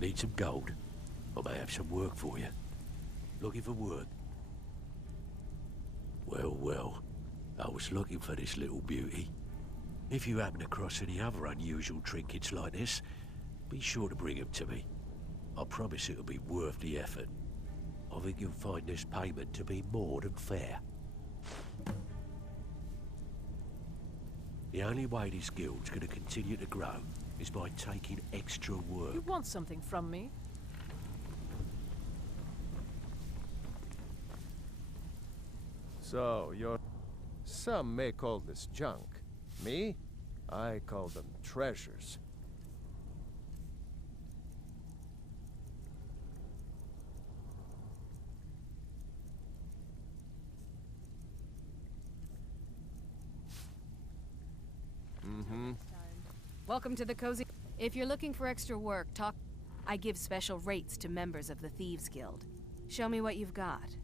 Need some gold? I may have some work for you. Looking for work? Well, well. I was looking for this little beauty. If you happen across any other unusual trinkets like this, be sure to bring them to me. I promise it'll be worth the effort. I think you'll find this payment to be more than fair. The only way this guild's going to continue to grow is by taking extra work. You want something from me? So, you're... Some may call this junk. Me? I call them treasures. Welcome to the cozy... If you're looking for extra work, talk... I give special rates to members of the Thieves Guild. Show me what you've got.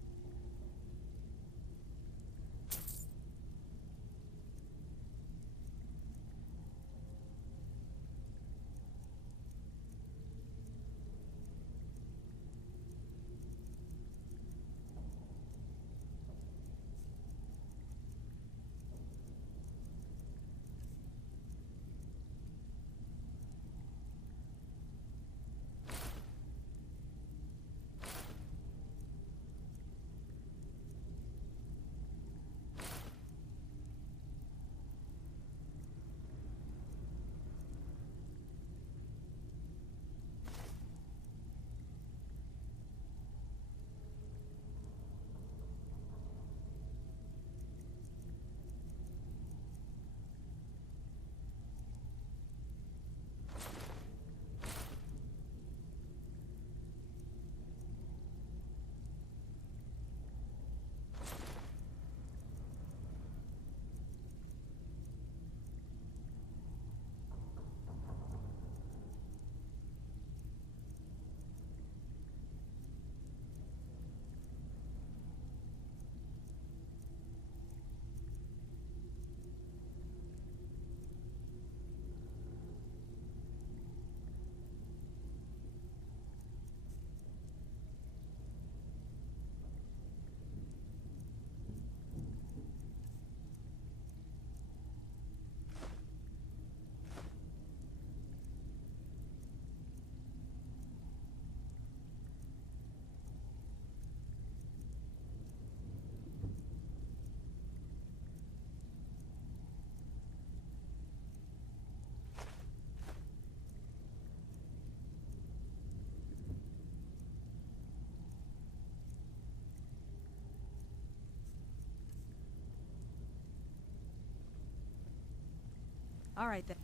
All right, then.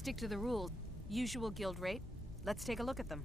Stick to the rules. Usual guild rate. Let's take a look at them.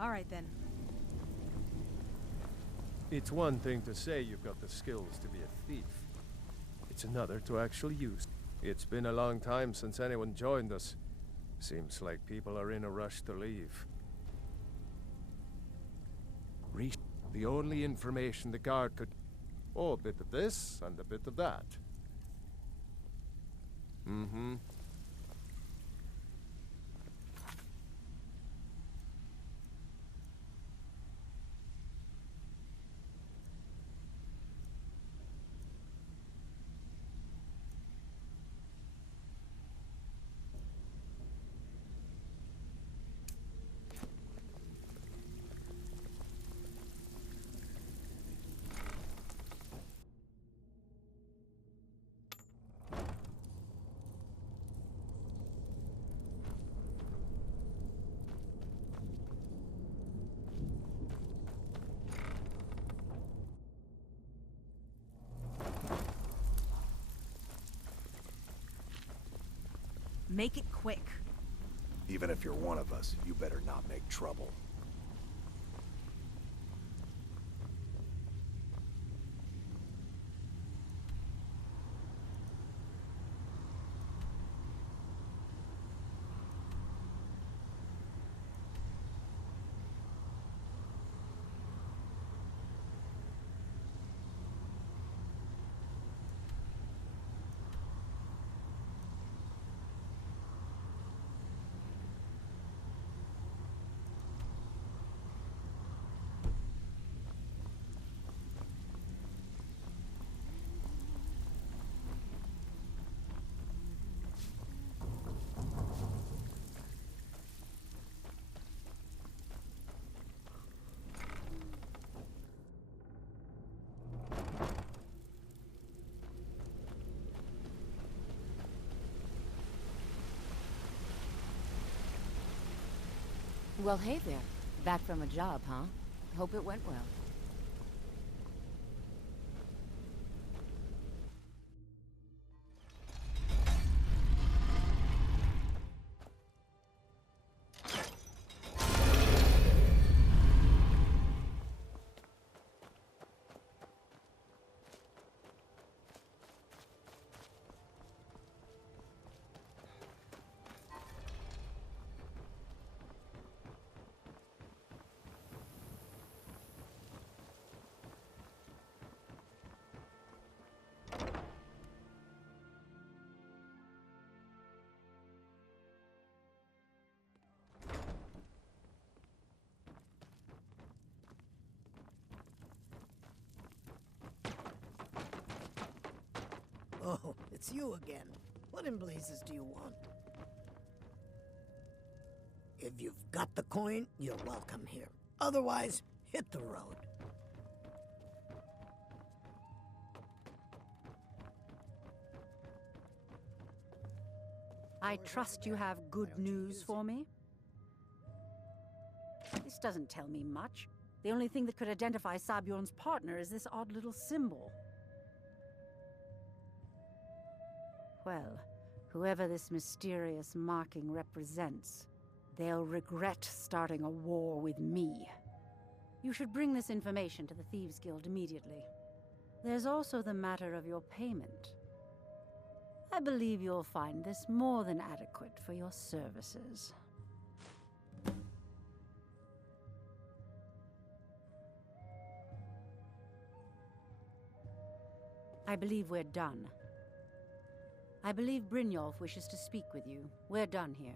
All right, then. It's one thing to say you've got the skills to be a thief. It's another to actually use. It's been a long time since anyone joined us. Seems like people are in a rush to leave. The only information the guard could... Oh, a bit of this and a bit of that. Mm-hmm. Make it quick. Even if you're one of us, you better not make trouble. Well, hey there. Back from a job, huh? Hope it went well. Oh, it's you again. What in blazes do you want? If you've got the coin, you're welcome here. Otherwise, hit the road. I trust you have good news for me? This doesn't tell me much. The only thing that could identify Sabjorn's partner is this odd little symbol. Well, whoever this mysterious marking represents, they'll regret starting a war with me. You should bring this information to the Thieves Guild immediately. There's also the matter of your payment. I believe you'll find this more than adequate for your services. I believe we're done. I believe Brynjolf wishes to speak with you. We're done here.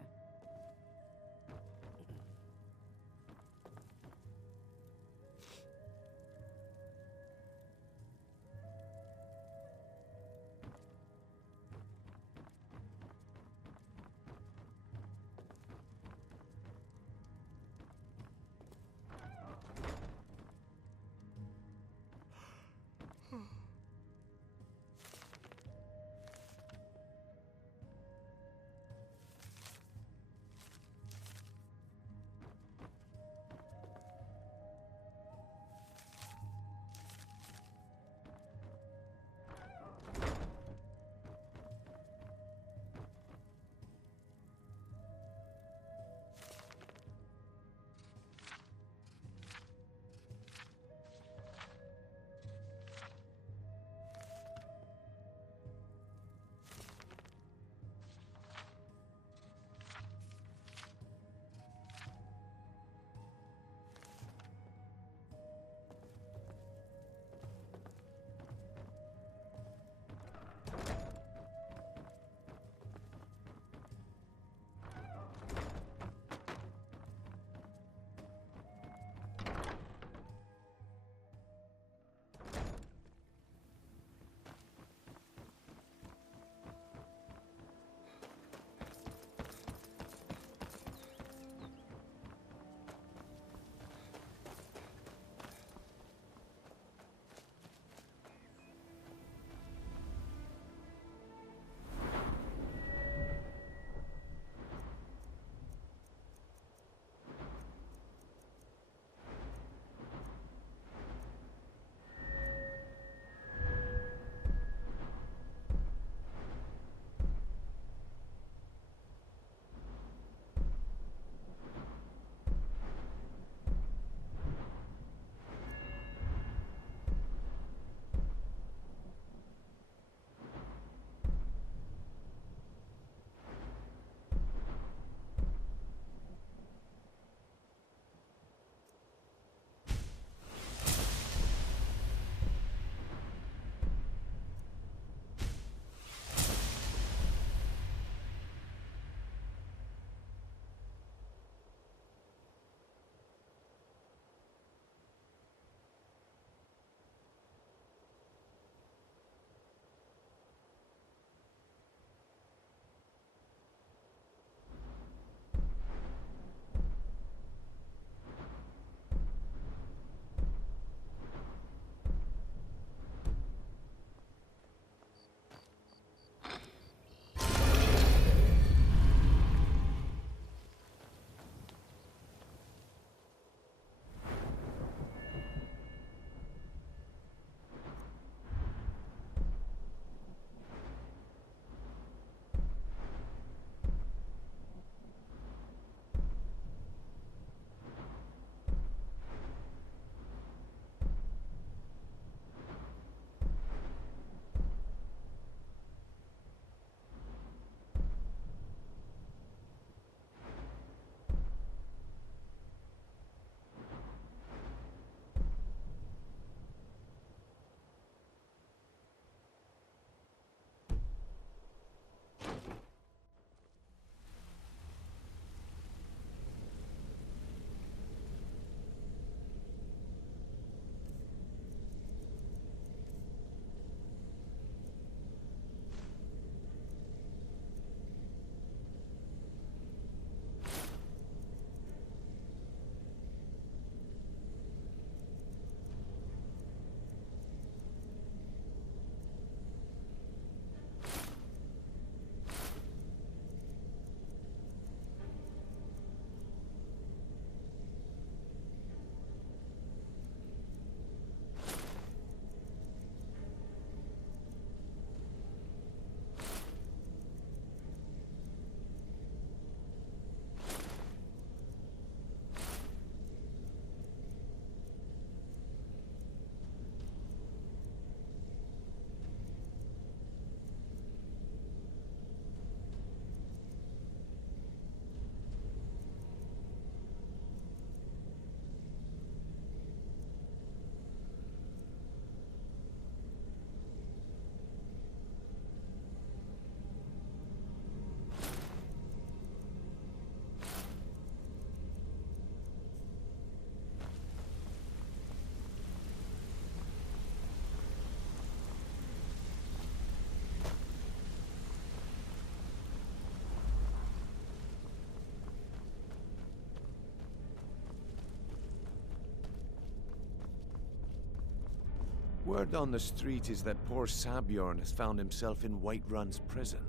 Word on the street is that poor Sabjorn has found himself in Whiterun's prison.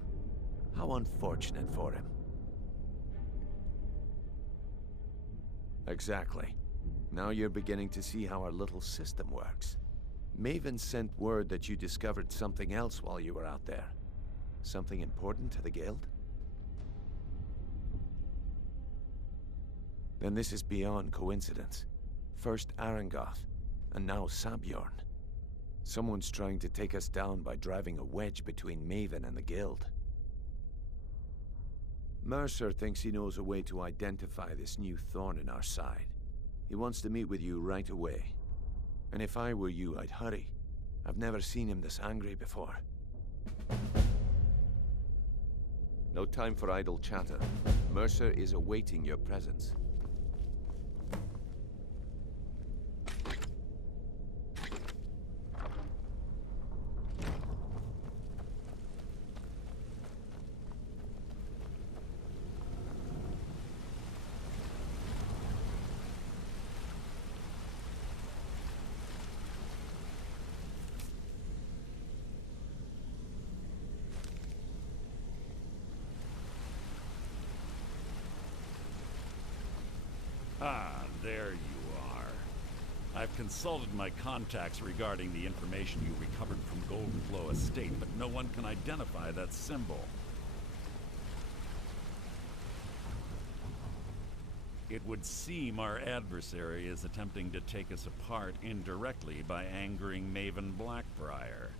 How unfortunate for him. Exactly. Now you're beginning to see how our little system works. Maven sent word that you discovered something else while you were out there. Something important to the guild? Then this is beyond coincidence. First Arangoth, and now Sabjorn. Someone's trying to take us down by driving a wedge between Maven and the guild. Mercer thinks he knows a way to identify this new thorn in our side. He wants to meet with you right away. And if I were you, I'd hurry. I've never seen him this angry before. No time for idle chatter. Mercer is awaiting your presence. Ah, there you are. I've consulted my contacts regarding the information you recovered from Gulum-El estate, but no one can identify that symbol. It would seem our adversary is attempting to take us apart indirectly by angering Maven Blackbriar.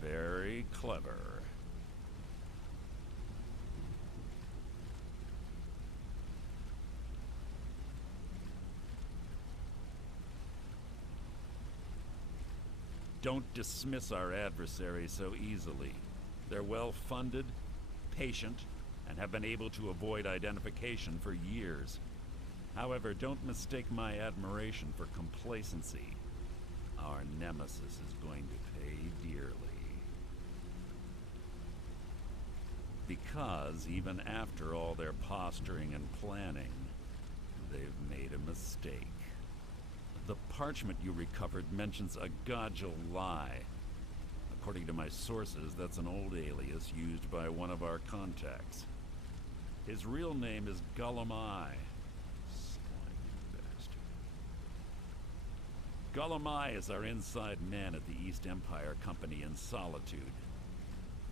Very clever. Don't dismiss our adversaries so easily. They're well-funded, patient, and have been able to avoid identification for years. However, don't mistake my admiration for complacency. Our nemesis is going to pay dearly. Because even after all their posturing and planning, they've made a mistake. The parchment you recovered mentions a Godgel lie. According to my sources, that's an old alias used by one of our contacts. His real name is Gulum-El. Slimy bastard. Gulum-El is our inside man at the East Empire Company in Solitude.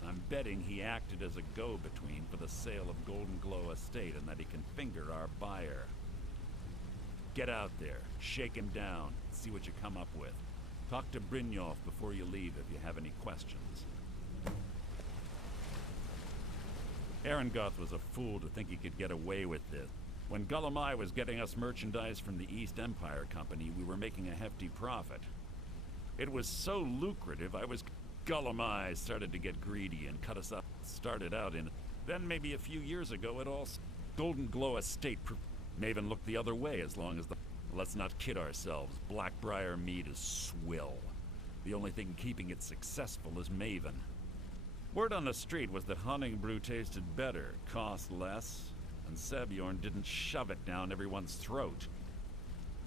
I'm betting he acted as a go-between for the sale of Gulum-El estate and that he can finger our buyer. Get out there, shake him down, see what you come up with. Talk to Brynjolf before you leave if you have any questions. Arangoth was a fool to think he could get away with this. When Gulum-El was getting us merchandise from the East Empire Company, we were making a hefty profit. It was so lucrative, Gulum-El started to get greedy and cut us up. Started out in... Then maybe a few years ago, it all... Gulum-El estate... Maven looked the other way as long as the... Let's not kid ourselves. Blackbriar mead is swill. The only thing keeping it successful is Maven. Word on the street was that HONNINGBREW tasted better, cost less, and Sabjorn didn't shove it down everyone's throat.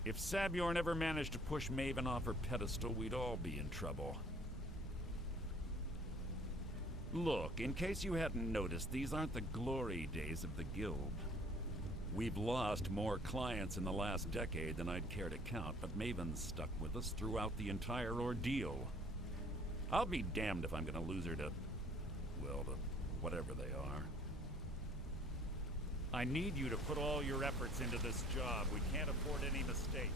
If Sabjorn ever managed to push Maven off her pedestal, we'd all be in trouble. Look, in case you hadn't noticed, these aren't the glory days of the guild. We've lost more clients in the last decade than I'd care to count, but Maven's stuck with us throughout the entire ordeal. I'll be damned if I'm gonna lose her to... well, to whatever they are. I need you to put all your efforts into this job. We can't afford any mistakes.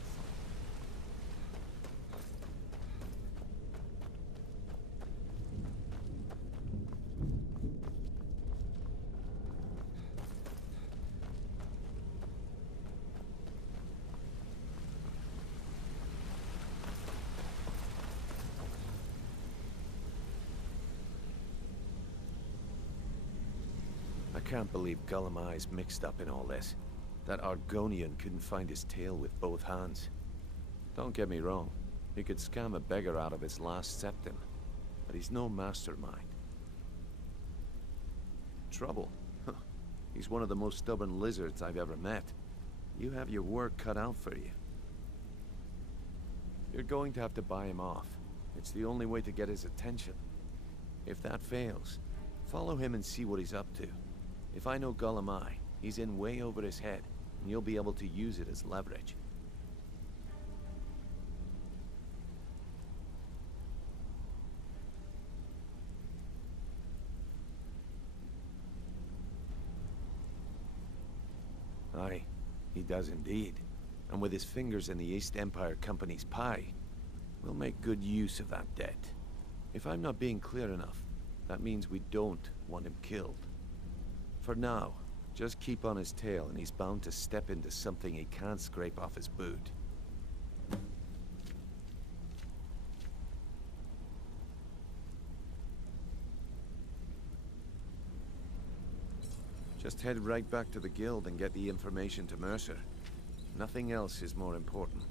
I can't believe Gulum-El's mixed up in all this. That Argonian couldn't find his tail with both hands. Don't get me wrong, he could scam a beggar out of his last septim, but he's no mastermind. Trouble? Huh. He's one of the most stubborn lizards I've ever met. You have your work cut out for you. You're going to have to buy him off. It's the only way to get his attention. If that fails, follow him and see what he's up to. If I know Gulum-El, he's in way over his head, and you'll be able to use it as leverage. Aye, he does indeed. And with his fingers in the East Empire Company's pie, we'll make good use of that debt. If I'm not being clear enough, that means we don't want him killed. For now, just keep on his tail and he's bound to step into something he can't scrape off his boot. Just head right back to the guild and get the information to Mercer. Nothing else is more important.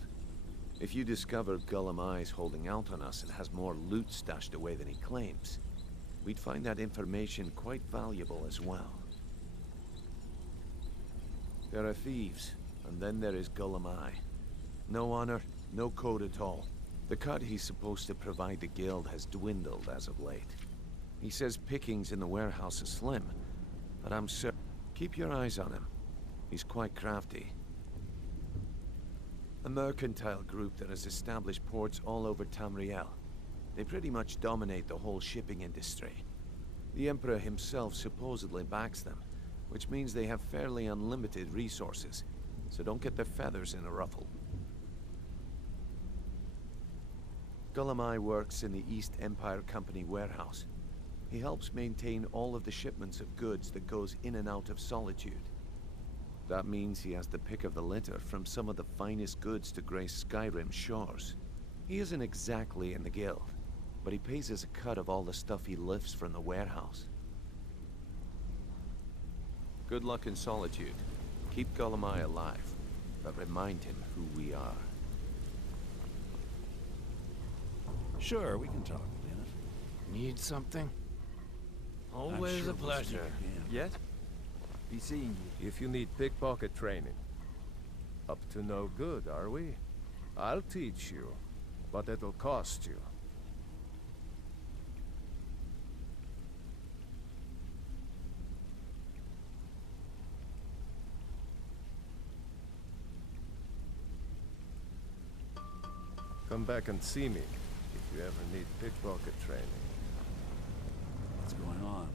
If you discover Gulum-El's holding out on us and has more loot stashed away than he claims, we'd find that information quite valuable as well. There are thieves, and then there is Gulum-El. No honor, no code at all. The cut he's supposed to provide the guild has dwindled as of late. He says pickings in the warehouse are slim, but I'm certain. Keep your eyes on him. He's quite crafty. A mercantile group that has established ports all over Tamriel. They pretty much dominate the whole shipping industry. The Emperor himself supposedly backs them, which means they have fairly unlimited resources, so don't get their feathers in a ruffle. Gulum-El works in the East Empire Company warehouse. He helps maintain all of the shipments of goods that goes in and out of Solitude. That means he has the pick of the litter from some of the finest goods to grace Skyrim's shores. He isn't exactly in the guild, but he pays us a cut of all the stuff he lifts from the warehouse. Good luck in Solitude. Keep Gulum-El alive, but remind him who we are. Sure, we can talk, Dennis. Need something? I'm Always sure a we'll speak pleasure. again. Yet? Be seeing you. If you need pickpocket training. Up to no good, are we? I'll teach you, but it'll cost you. Come back and see me if you ever need pickpocket training. What's going on?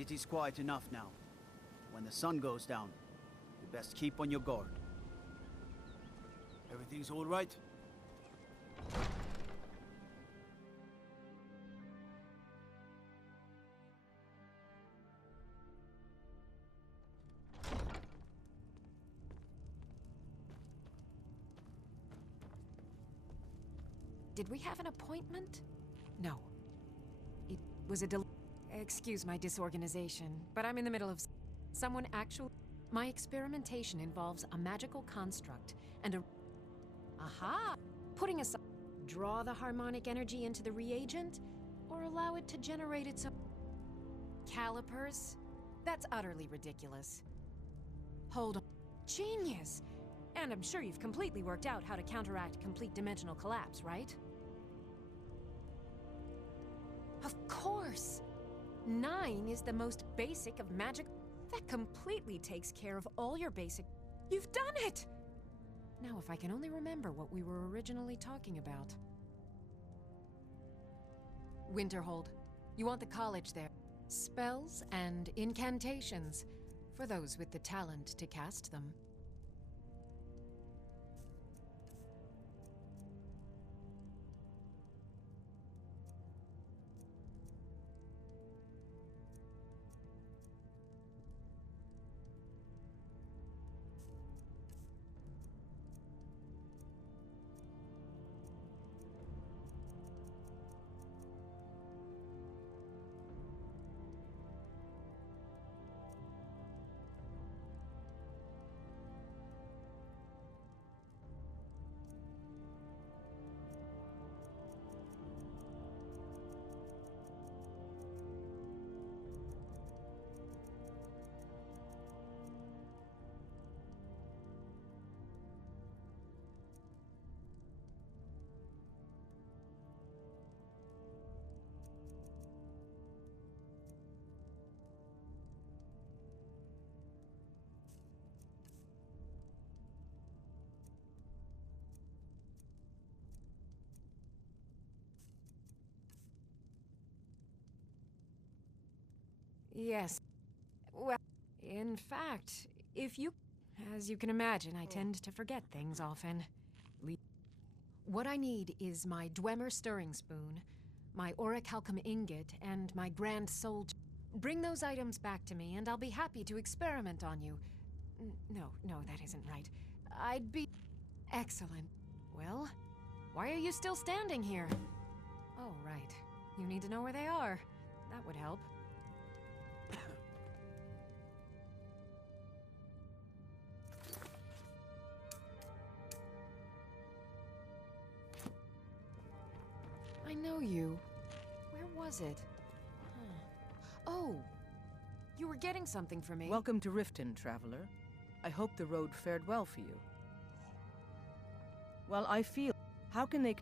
City's quiet enough now. When the sun goes down, you best keep on your guard. Everything's all right? Did we have an appointment? No. It was a Excuse my disorganization, but I'm in the middle of someone actual. My experimentation involves a magical construct and a... Aha! Putting aside... Draw the harmonic energy into the reagent, or allow it to generate its own... Calipers? That's utterly ridiculous. Hold on. Genius! And I'm sure you've completely worked out how to counteract complete dimensional collapse, right? Of course! 9 is the most basic of magic. That completely takes care of all your basic... You've done it! Now, if I can only remember what we were originally talking about. Winterhold, you want the college there. Spells and incantations, for those with the talent to cast them. Yes. Well, in fact, if you... As you can imagine, I tend to forget things often. What I need is my Dwemer stirring spoon, my orichalcum ingot, and my grand soul... Bring those items back to me, and I'll be happy to experiment on you. No, that isn't right. I'd be... Excellent. Well, why are you still standing here? Oh, right. You need to know where they are. That would help. I know you. Where was it? Huh. Oh! You were getting something for me. Welcome to Riften, traveler. I hope the road fared well for you. Well, I feel... How can they...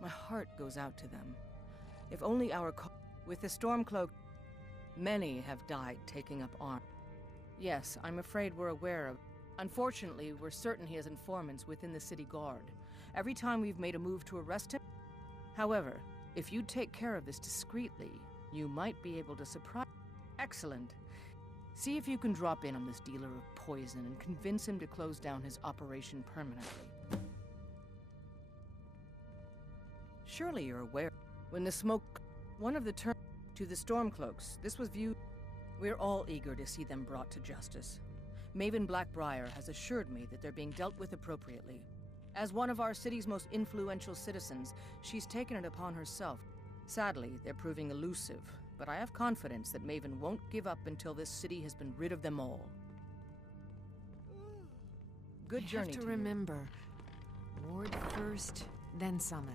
My heart goes out to them. If only our... With the Stormcloak... Many have died taking up arms. Yes, I'm afraid we're aware of... Unfortunately, we're certain he has informants within the city guard. Every time we've made a move to arrest him... However, if you take care of this discreetly, you might be able to surprise... Excellent. See if you can drop in on this dealer of poison and convince him to close down his operation permanently. Surely you're aware. When the smoke... One of the terms to the Stormcloaks, this was viewed... We're all eager to see them brought to justice. Maven Blackbriar has assured me that they're being dealt with appropriately. As one of our city's most influential citizens, she's taken it upon herself. Sadly, they're proving elusive, but I have confidence that Maven won't give up until this city has been rid of them all. Good journey. You have to remember, ward first, then summon.